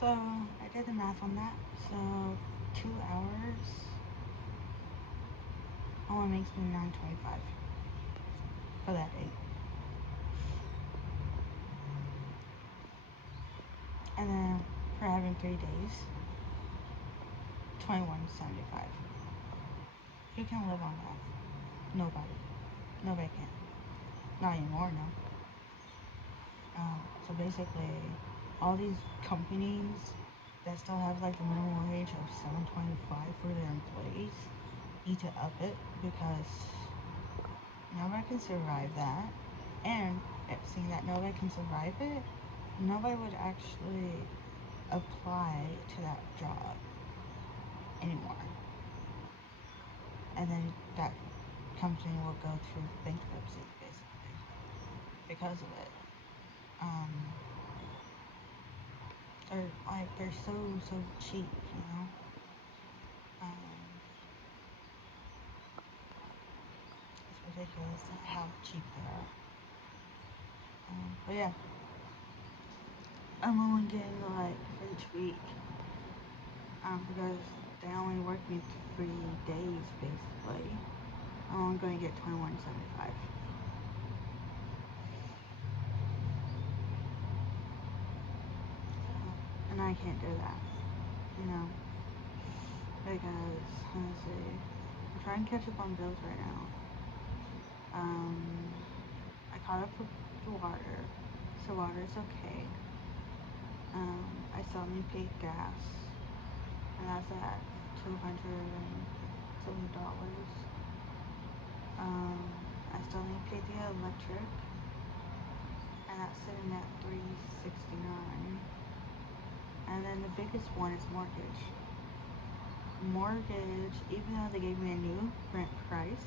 So I did the math on that. So 2 hours only makes me 925 for that day. And then for having 3 days, 2175. Who can live on that? Nobody. Nobody can. Not anymore, no. So basically, all these companies that still have like the minimum wage of 7.25 for their employees need to up it because nobody can survive that. And seeing that nobody can survive it, nobody would actually apply to that job anymore. And then that company will go through bankruptcy basically because of it. Um, they're so cheap, you know. Um, it's ridiculous how cheap they are. But yeah, I'm only getting like for each week because they only work me 3 days basically. I'm only going to get 21.75. And I can't do that, you know, because let's see, I'm trying to catch up on bills right now. Um, I caught up with the water, so water is okay. I still need to pay gas, and that's at $270. I still need to pay the electric, and that's sitting at $369. And then the biggest one is mortgage. Mortgage, even though they gave me a new rent price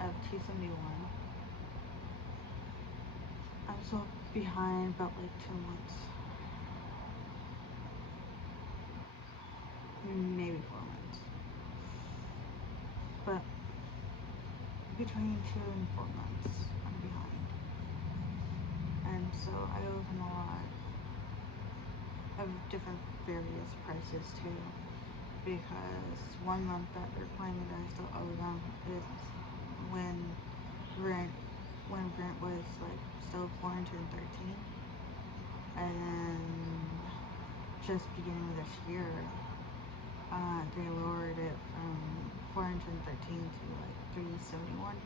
of $271, I'm still behind about like 2 months, maybe 4 months. But between 2 and 4 months, I'm behind. And so I owe them a lot of different various prices too. Because 1 month that they're claiming that I still owe them is when rent was like still 413, and then just beginning of this year, they lowered it from 413 to like 371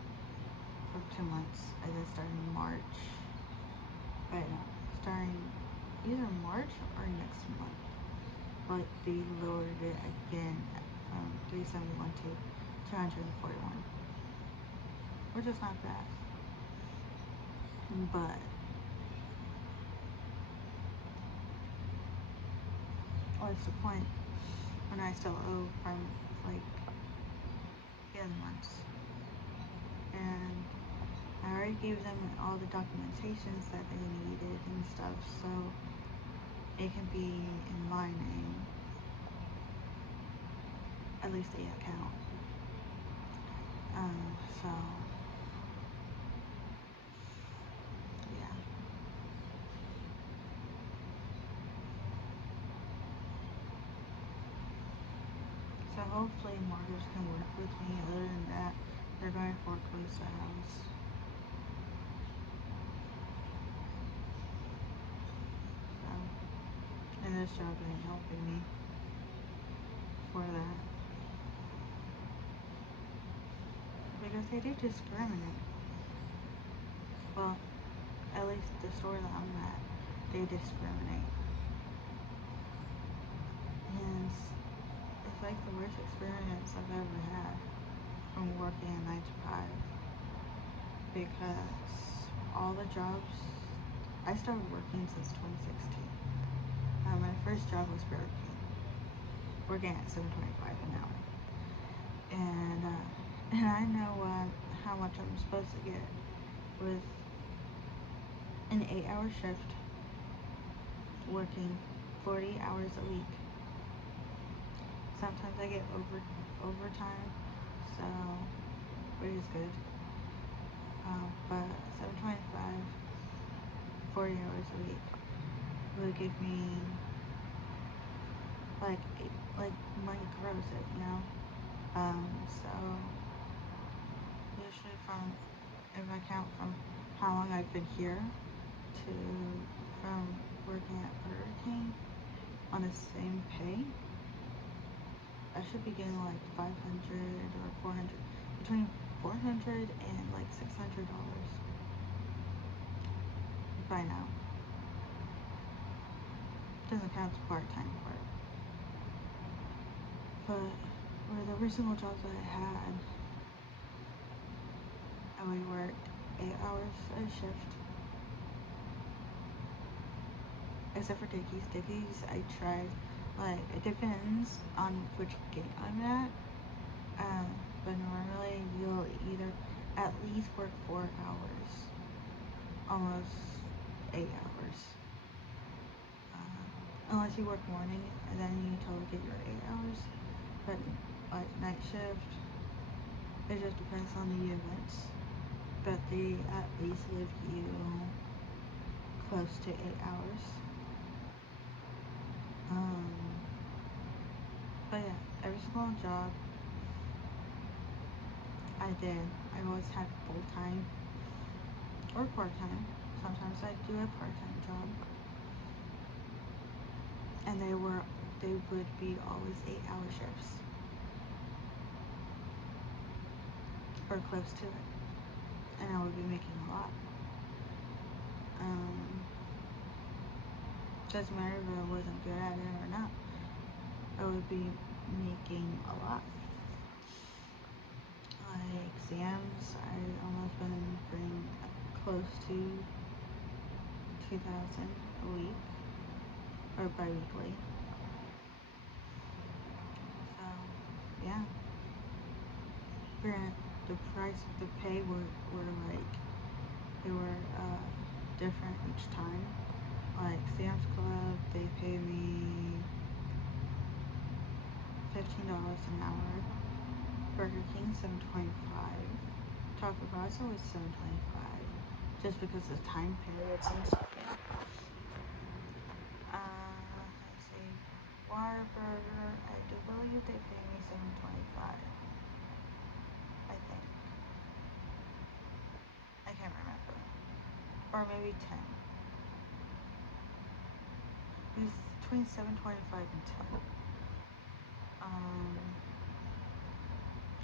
for 2 months, and then starting March. But no, starting either March or next month, but they lowered it again from 371 to 241, which is not bad. But what's the point when I still owe from like the other months? And I already gave them all the documentations that they needed and stuff, so it can be in my name, at least the account. So yeah. So hopefully mortgage can work with me. Other than that, they're going to foreclose the house. So, and this job ain't helping me for that. Because they do discriminate. Well, at least the store that I'm at, they discriminate. And it's like the worst experience I've ever had from working a 9 to 5. Because all the jobs, I started working since 2016. My first job was Burger King, working at 7.25 an hour. And, and I know how much I'm supposed to get with an 8-hour shift, working 40 hours a week. Sometimes I get overtime, so which is good. But 7.25, 40 hours a week would give me like money grows it, you know. So usually if I count from how long I've been here to from working at Burger King on the same pay, I should be getting like 500 or 400, between 400 and like $600 by now. Doesn't count the part-time part. But with every single job that I had, I would work 8 hours a shift. Except for Dickies. Dickies, I tried. Like, it depends on which gate I'm at. But normally you'll either at least work 4 hours. Almost 8 hours. Unless you work morning, and then you totally get your 8 hours. But like night shift, it just depends on the units. But they at least give you close to 8 hours. But yeah, every single job I did, I always had full-time or part-time. Sometimes I do a part-time job. And they would be always 8-hour shifts. Or close to it. And I would be making a lot. Doesn't matter if I wasn't good at it or not. I would be making a lot. Like exams, I almost been bringing close to 2,000 a week or bi-weekly. So yeah, granted the price of the pay were like they were different each time. Like Sam's Club, they pay me $15 an hour. Burger King $7.25. Taco Bell was $7.25. Just because of time periods and stuff. Let's see. Whataburger, I do believe they pay me $7.25. I think. I can't remember. Or maybe 10. It was between $7.25 and 10.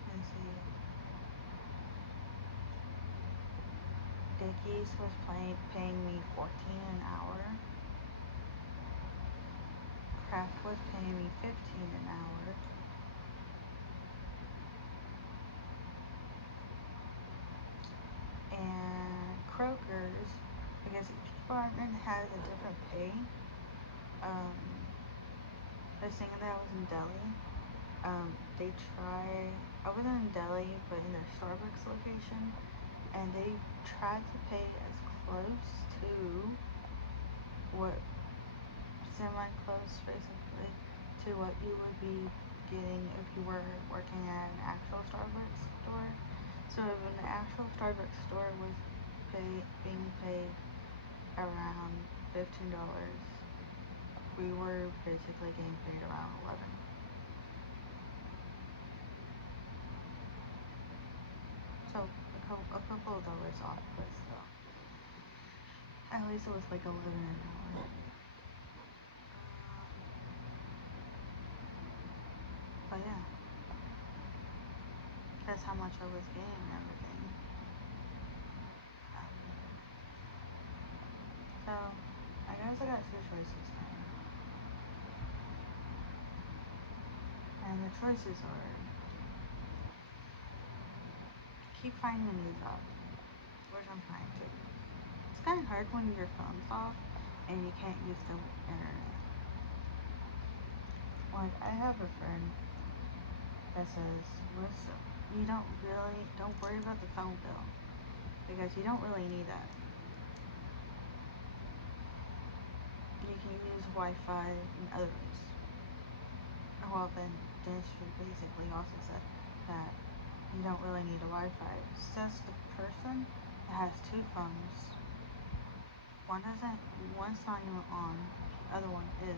Let's see. Dickies was paying me $14 an hour. Kraft was paying me $15 an hour. And Kroger's, because each department has a different pay. I was thinking that I was in Delhi. I wasn't in Delhi, but in their Starbucks location, and they tried to pay as close to what, semi-close basically, to what you would be getting if you were working at an actual Starbucks store. So if an actual Starbucks store was being paid around $15, we were basically getting paid around 11. So a couple of dollars off, but still. At least it was like 11 an hour. But yeah, that's how much I was getting and everything. So I guess I got 2 choices now. And the choices are keep finding a new job, which I'm trying to. It's kind of hard when your phone's off and you can't use the internet. Like, I have a friend that says, listen, don't worry about the phone bill, because you don't really need that. You can use Wi-Fi and other ways. Well, then she basically also said that you don't really need a Wi-Fi. Says the person that has 2 phones. One's not even on, the other one is.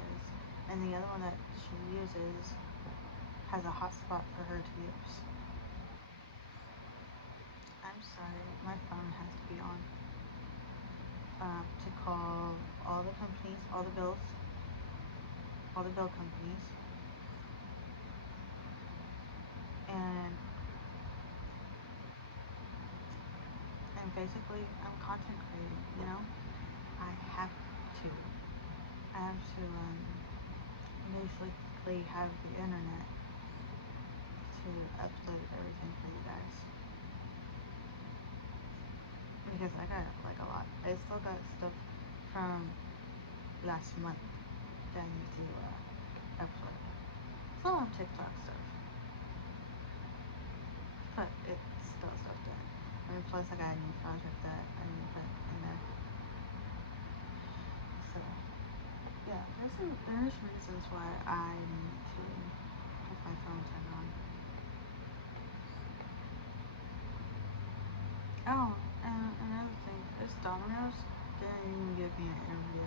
And the other one that she uses has a hotspot for her to use. I'm sorry, my phone has to be on. To call all the companies, all the bill companies, and basically I'm content creating, you know? I have to. I have to basically have the internet to upload everything for you guys. Because I got like a lot. I still got stuff from last month that I need to upload. It's all on TikTok stuff. But it's still stuff that, I mean, plus I got a new project that I need to put in there. So, yeah, there's reasons why I need to have my phone turned on. Oh, and another thing, this Domino's didn't even give me an interview.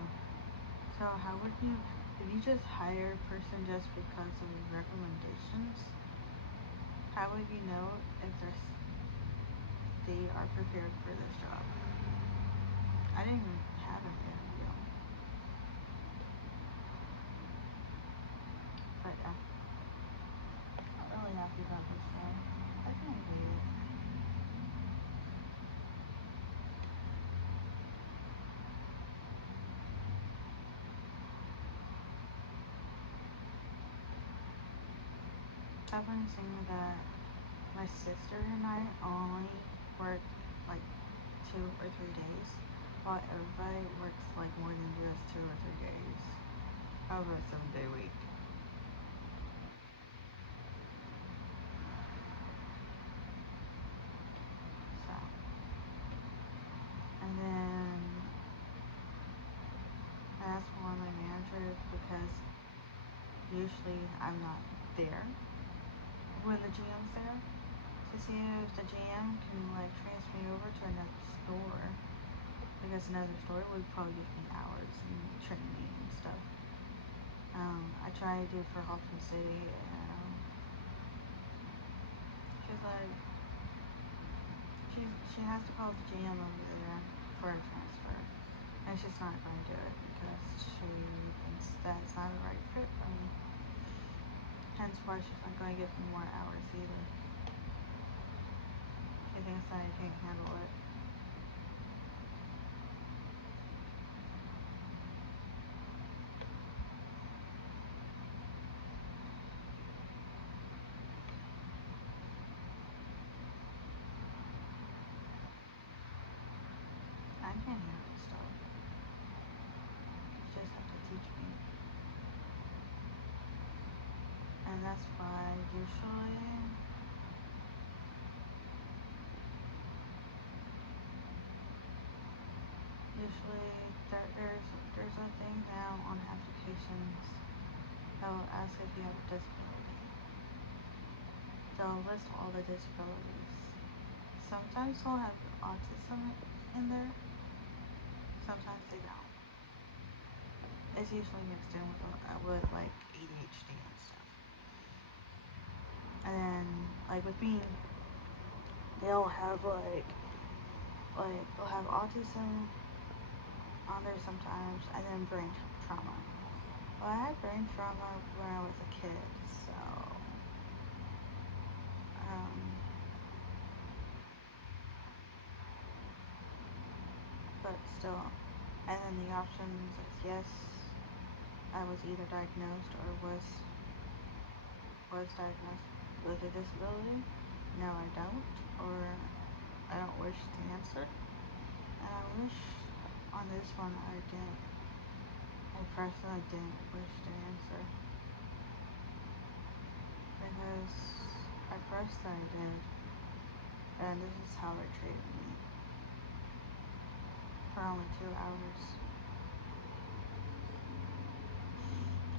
So how would you, if you just hire a person just because of recommendations, how would you know if they are prepared for this job? I didn't even have an interview. But I'm really happy about this one. I can't wait. I've been seeing that my sister and I only work like 2 or 3 days, while everybody works like more than just 2 or 3 days over a 7-day week. So, and then I asked one of my managers because usually I'm not there when the GM's there, to see if the GM can like transfer me over to another store, because another store would probably give me hours and training and stuff. I tried to do it for Halton City, and she's like, she has to call the GM over there for a transfer, and she's not going to do it because she thinks that's not the right fit for me. Hence why she's not going to give me more hours either. She thinks that I can't handle it. I can't handle stuff. You just have to teach me. And that's why usually there's a thing now on applications that will ask if you have a disability. They'll list all the disabilities. Sometimes they'll have autism in there, sometimes they don't. It's usually mixed in with like ADHD and stuff. And then like with me, they'll have they'll have autism on there sometimes, and then brain trauma. Well, I had brain trauma when I was a kid, so um, but still. And then the options is yes, I was either diagnosed or was diagnosed with a disability. No, I don't, or I don't wish to answer. And I wish on this one I didn't. I personally didn't wish to answer, because I pressed that I did, and this is how they treated me for only 2 hours.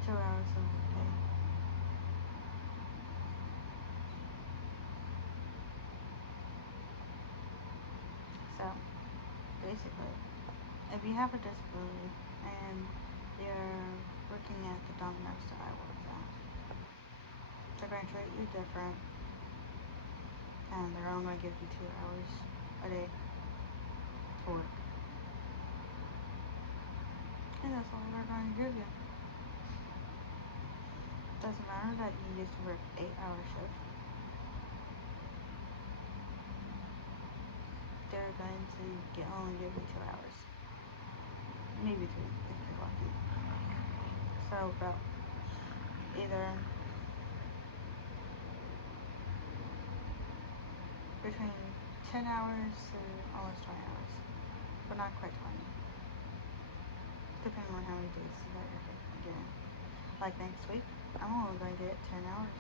2 hours of the day. So, basically, if you have a disability and you're working at the Domino's going to treat you different, and they're only going to give you 2 hours a day to work. And that's all they're going to give you. Doesn't matter that you used to work 8-hour shifts. They're going to only give you 2 hours. Maybe 3 if you're lucky. So about either between 10 hours to almost 20 hours. But not quite 20. Depending on how many days that you're getting. Like next week, I'm only going to get 10 hours.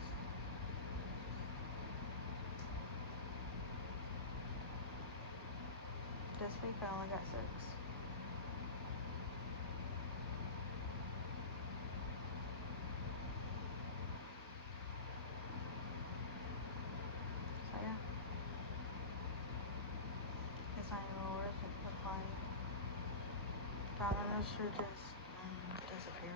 This week I only got 6. So yeah. It's not even worth it applying. Dominoes should just disappear.